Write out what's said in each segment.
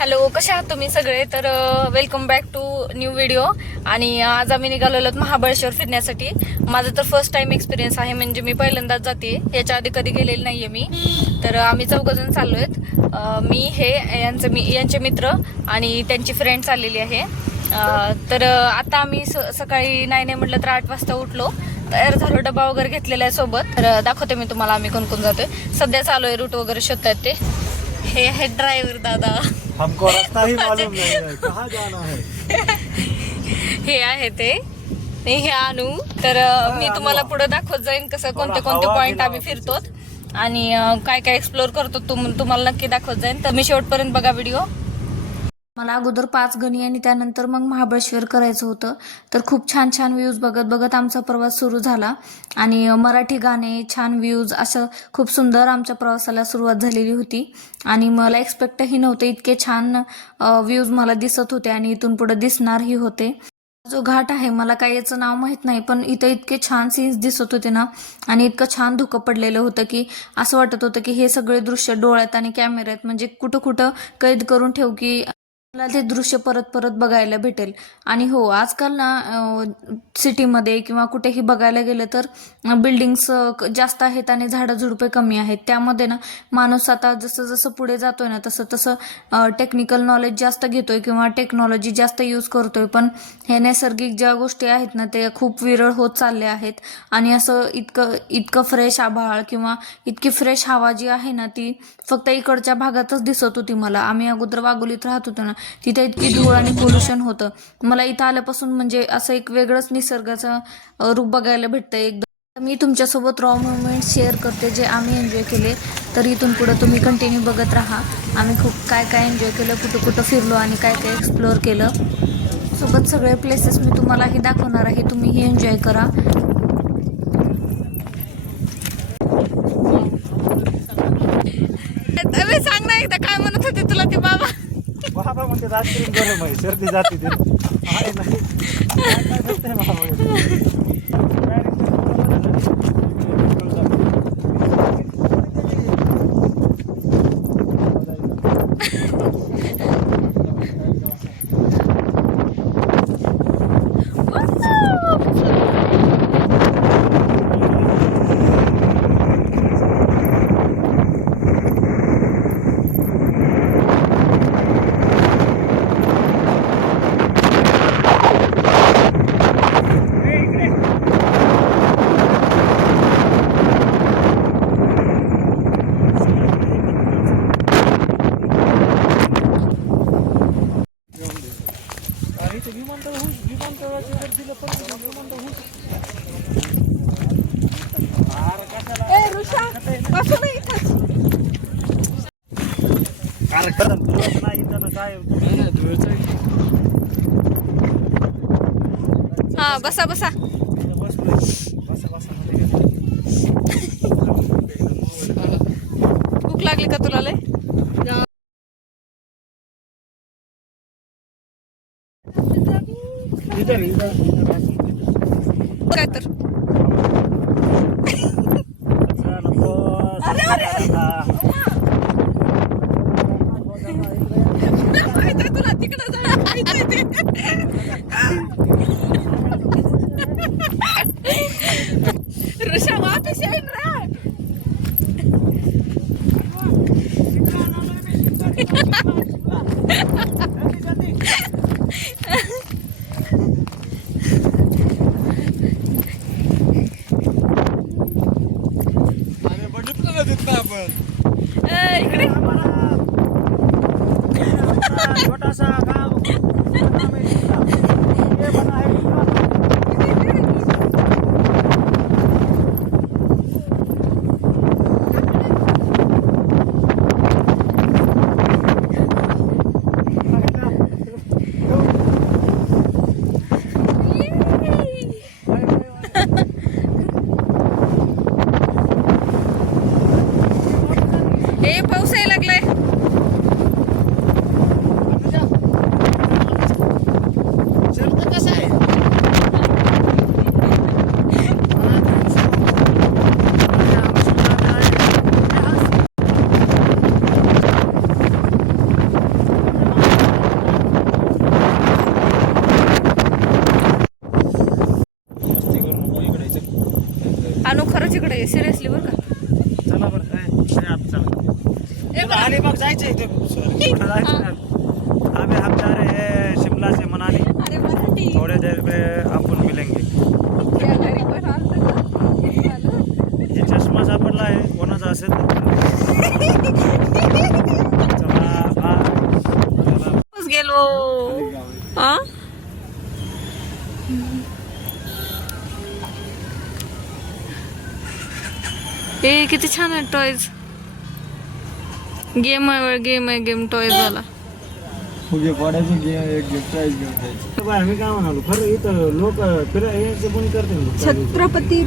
Hello, कसे आहात तुम्ही सगळे? तर welcome back to new video. आणि आज आम्ही निघालेलो महाबळेश्वर फिरण्यासाठी. माझा तर फर्स्ट टाइम एक्सपिरियन्स आहे, म्हणजे मी पहिल्यांदाच जाते. याच्या आधी कधी गेलेली नाहीये मी. तर आम्ही 4 जण चाललोयत. मी हे यांचे मित्र आणि त्यांची फ्रेंड चाललेली आहे. तर आता आम्ही सकाळी नाही म्हटलं तर 8 वाजता उठलो, तयार झालो, डबा वगैरे घेतलेला आहे सोबत. तर दाखवते मी तुम्हाला आम्ही कोण कोण जातोय. सध्या चालू आहे, रूट वगैरे शोधतायत ते. हे आहेत ड्रायव्हर दादा. हमको रास्ता ही मालूम नहीं है, कहाँ जाना है. हे आहे ते हे आणू. तर मी तुम्हाला पुढे दाखवत जाईन कसं कोणते कोणते पॉइंट आम्ही फिरतो आणि काय काय एक्सप्लोर करतो तुम्हाला नक्की दाखवत जाईन. तर मी शेवटपर्यंत बघा व्हिडिओ. मला अगोदर 5 गणी आणि त्यानंतर मग महाबळेश्वर करायचं होतं. तर खूप छान छान व्ह्यूज बघत बघत आमचा प्रवास सुरू झाला आणि मराठी गाणे, छान व्ह्यूज, असं खूप सुंदर आमच्या प्रवासाला सुरुवात झालेली होती. आणि मला एक्सपेक्टही नव्हतं इतके छान व्ह्यूज मला दिसत होते आणि इथून पुढे दिसणारही होते. जो घाट आहे, मला काही याचं नाव माहित नाही, पण इथं इतके छान सीन्स दिसत होते ना, आणि इतकं छान धुकं पडलेलं होतं की असं वाटत होतं की हे सगळे दृश्य डोळ्यात आणि कॅमेऱ्यात म्हणजे कुठं कुठं कैद करून ठेव की मला ते दृश्य परत परत बघायला भेटेल. आणि हो, आजकाल ना सिटीमध्ये किंवा कुठेही बघायला गेलं तर बिल्डिंग्स जास्त आहेत आणि झाडं कमी आहेत. त्यामध्ये ना माणूस आता जसं जसं पुढे जातोय ना तसं तसं टेक्निकल नॉलेज जास्त घेतोय किंवा टेक्नॉलॉजी जास्त यूज करतोय. पण हे नैसर्गिक ज्या गोष्टी आहेत ना ते खूप विरळ होत चालल्या आहेत. आणि असं इतकं फ्रेश आभाळ किंवा इतकी फ्रेश हवा जी आहे ना ती फक्त इकडच्या भागातच दिसत होती मला. आम्ही अगोदर वाघोलीत राहत होतो ना, तिथे इतकी धूळ आणि पोल्युशन होतं. मला इथं आल्यापासून म्हणजे असं एक वेगळंच निसर्गाचं रूप बघायला भेटतंय एकदम. मी तुमच्यासोबत रॉ मोमेंट शेअर करते जे आम्ही एन्जॉय केले. तर इथून पुढे तुम्ही कंटिन्यू बघत राहा. आम्ही खूप काय काय एन्जॉय केलं, कुठं कुठं फिरलो आणि काय काय एक्सप्लोअर केलं. सोबत सगळे प्लेसेस मी तुम्हालाही दाखवणार आहे, तुम्हीही एन्जॉय करा. सांग ना एकदा काय म्हणत होते तुला ते बाबा. बाबा म्हणते रात्री गरम आहे, सर्दी जाते ते आहे ना. काय भेटतंय बाबा. हा, बसा बसा. भूक लागली का तुला लय? काय तर तुला तिकडे ऋषा वापस येईन रा. इकडे छोटासा गाव जायचंय कुठं जायचं नाही. अभी हम जा रहे हैं शिमला से मनाली. अरे मराठी थोड़े देर में आपण मिलेंगे. हे चष्मा सापडला आहे कोणाचा असेल चला बस गेलो हा ए किती छान आहे टॉयज गेम आहे गेम टॉयज वाला आम्ही काय म्हणालो खरं इथं लोक फिरायचे पण करते छत्रपती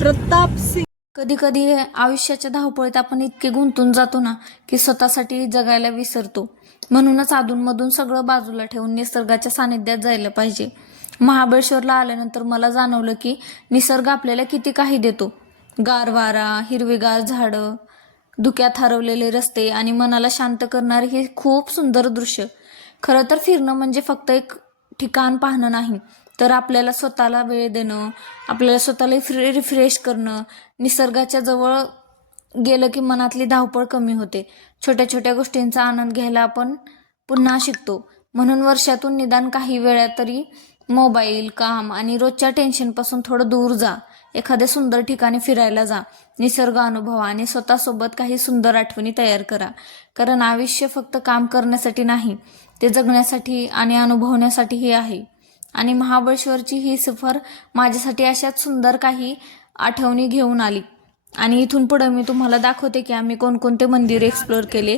प्रताप सिंग. कधी कधी आयुष्याच्या धावपळीत आपण इतके गुंतून जातो ना की स्वतःसाठी जगायला विसरतो. म्हणूनच अधूनमधून सगळं बाजूला ठेवून निसर्गाच्या सानिध्यात जायला पाहिजे. महाबळेश्वरला आल्यानंतर मला जाणवलं की निसर्ग आपल्याला किती काही देतो. गार वारा, हिरवीगार झाडं, धुक्यात हरवलेले रस्ते आणि मनाला शांत करणारे हे खूप सुंदर दृश्य. खरं तर फिरणं म्हणजे फक्त एक ठिकाण पाहणं नाही, तर आपल्याला स्वतःला वेळ देणं, आपल्याला स्वतःला रिफ्रेश करणं. निसर्गाच्या जवळ गेलं की मनातली धावपळ कमी होते. छोट्या छोट्या गोष्टींचा आनंद घ्यायला आपण पुन्हा शिकतो. म्हणून वर्षातून निदान काही वेळा तरी मोबाईल, काम आणि रोजच्या टेन्शनपासून थोडं दूर जा. एखाद्या सुंदर ठिकाणी फिरायला जा, निसर्ग अनुभवा आणि स्वतःसोबत काही सुंदर आठवणी तयार करा. कारण आयुष्य फक्त काम करण्यासाठी नाही, ते जगण्यासाठी आणि अनुभवण्यासाठीही आहे. आणि महाबळेश्वरची ही सफर माझ्यासाठी अशाच सुंदर काही आठवणी घेऊन आली. आणि इथून पुढे मी तुम्हाला दाखवते की आम्ही कोणकोणते मंदिर एक्सप्लोअर केले.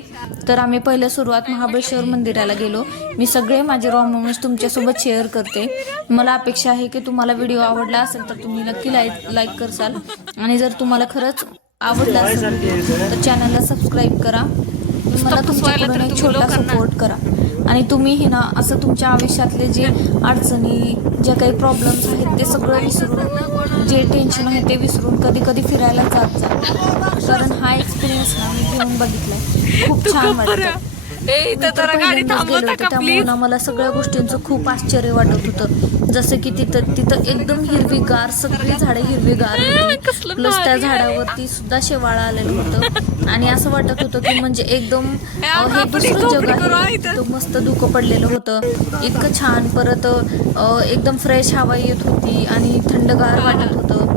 तर आम्ही पहिल्या सुरुवात महाबळेश्वर मंदिराला गेलो. मी सगळे माझे रॉ मोमेंट्स तुमच्यासोबत शेअर करते. मला अपेक्षा आहे की तुम्हाला व्हिडिओ आवडला असेल तर तुम्ही नक्की लाईक करसाल. आणि जर तुम्हाला खरंच आवडला असेल तर चॅनलला सबस्क्राईब करा. मला तुमच्याकडून एक छोटा सपोर्ट करा. आणि तुम्हीही ना असं तुमच्या आयुष्यातले जे अडचणी, ज्या काही प्रॉब्लेम्स आहेत ते सगळं विसरून, जे टेन्शन आहे ते विसरून कधी कधी फिरायला जात जा. कारण हा एक्सपिरियन्स ना मी घेऊन बघितलाय, खूप छान वाटतं. त्यामुळे ना मला सगळ्या गोष्टींचं खूप आश्चर्य वाटत होतं. जसं की तिथं एकदम हिरवीगार, सगळी झाडे हिरवीगार होती. प्लस त्या झाडावरती सुद्धा शेवाळं आलेलं होतं. आणि असं वाटत होतं की म्हणजे एकदम हे दुसरं जग आहे. तिथं मस्त धुकं पडलेलं होतं, इतकं छान. परत एकदम फ्रेश हवा येत होती आणि थंडगार वाटत होतं.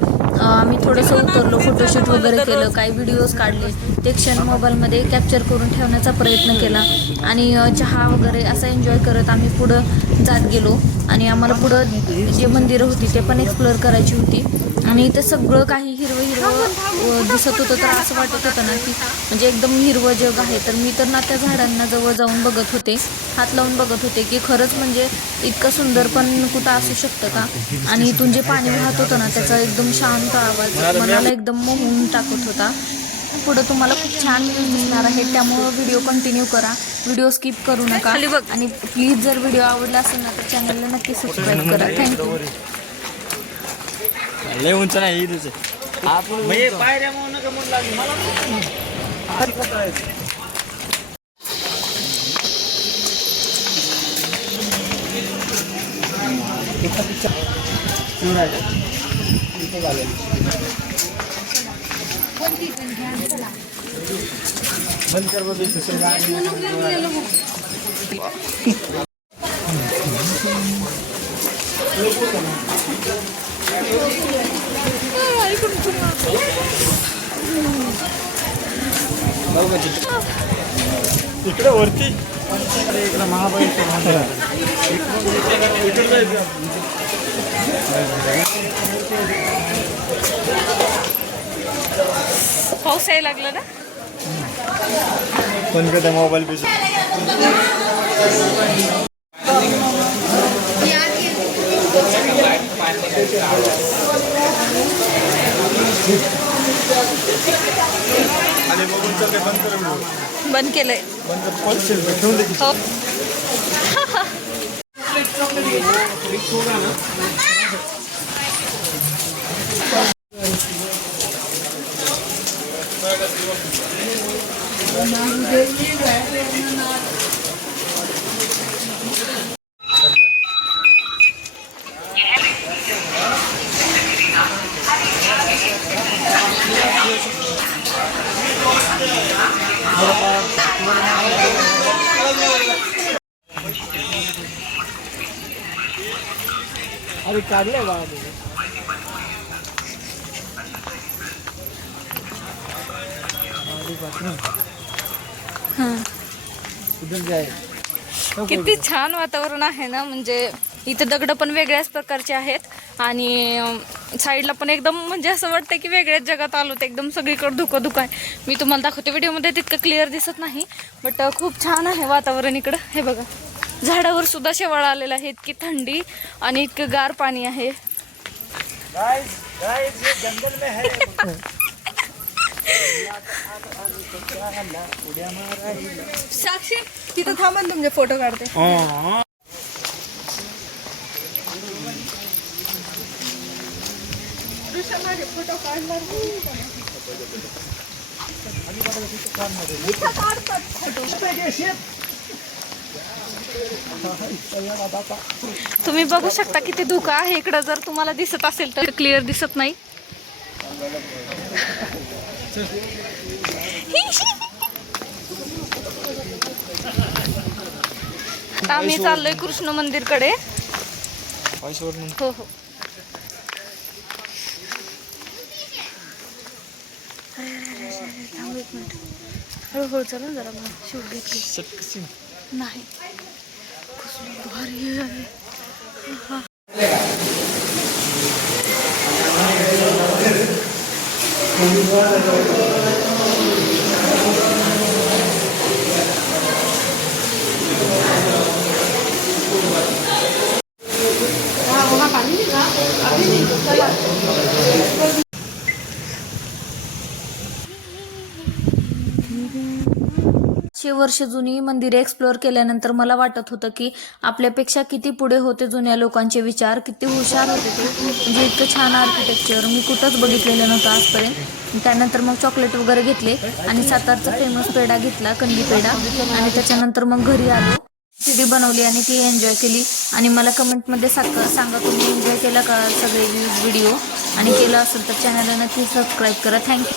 आम्ही थोडंसं उतरलो, फोटोशूट वगैरे केलं, काही व्हिडिओज काढले. ते क्षण मोबाईलमध्ये कॅप्चर करून ठेवण्याचा प्रयत्न केला. आणि चहा वगैरे असं एन्जॉय करत आम्ही पुढं जात गेलो. आणि आम्हाला पुढं जे मंदिरं होती ते पण एक्सप्लोअर करायची होती. आणि इथं सगळं काही हिरवं हिरवं दिसत होतं. तर असं वाटत होतं ना की म्हणजे एकदम हिरवं जग आहे. तर मी तर ना त्या झाडांना जवळ जाऊन बघत होते, हात लावून बघत होते की खरंच म्हणजे इतकं सुंदर पण कुठं असू शकतं का. आणि इथून जे पाणी वाहत होतं ना त्याचा एकदम शांत आवाज मनाला एकदम मोहून टाकत होता. पुढं तुम्हाला खूप छान व्ह्यूज दिसणार आहेत, त्यामुळं व्हिडिओ कंटिन्यू करा, व्हिडिओ स्किप करू नका. आणि प्लीज जर व्हिडिओ आवडला असेल ना तर चॅनलला नक्की सबस्क्राईब करा. थँक्यू. लय उंच नाही पायऱ्या बंद कर इकडे वरती इकडे महाबळेश्वर पाऊस यायला लागला ना. पण कधी मोबाईल पे बंद केलंय. हो. काढले बाळा किती छान वातावरण आहे ना. म्हणजे इथे दगड पण वेगळ्याच प्रकारचे आहेत आणि साईडला पण एकदम म्हणजे असं वाटतं की वेगळ्याच जगात आलो ते. एकदम सगळीकडे धुकं धुकं आहे. मी तुम्हाला दाखवते व्हिडिओमध्ये, तितकं क्लिअर दिसत नाही बट खूप छान आहे वातावरण इकडं. हे बघा झाडावर सुद्धा शेवाळ आलेला आहे. इतकी थंडी आणि इतकं गार पाणी आहे. जंगल में है साक्षी तिथं थांबा ना, तुमचे फोटो काढते. फोटो काढणार तुम्ही बघू शकता किती धुकं आहे इकडं. जर तुम्हाला दिसत असेल तर क्लिअर दिसत नाही. आता आम्ही चाललोय कृष्ण मंदिरकडे. हो हो. थांब एक मिनिट. हळूहळू चालू जरा, मला शूट घेतली नाही. भारी आहे. 500 वर्ष जुनी मंदिरे एक्सप्लोअर केल्यानंतर मला वाटत होतं की आपल्यापेक्षा किती पुढे होते जुन्या लोकांचे विचार, किती हुशार होते ते. म्हणजे इतकं छान आर्किटेक्चर मी कुठंच बघितलेलं नव्हतं आजपर्यंत. त्यानंतर मग चॉकलेट वगैरे घेतले आणि सातारचा फेमस पेढा घेतला, कंदी पेढा. आणि त्याच्यानंतर मग घरी आलो, सीडी बनवली आणि ती एन्जॉय केली. आणि मला कमेंटमध्ये सांगा तुम्ही एन्जॉय केला का सगळे व्हिडिओ, आणि केलं असेल तर चॅनलला नक्की सबस्क्राईब करा. थँक्यू.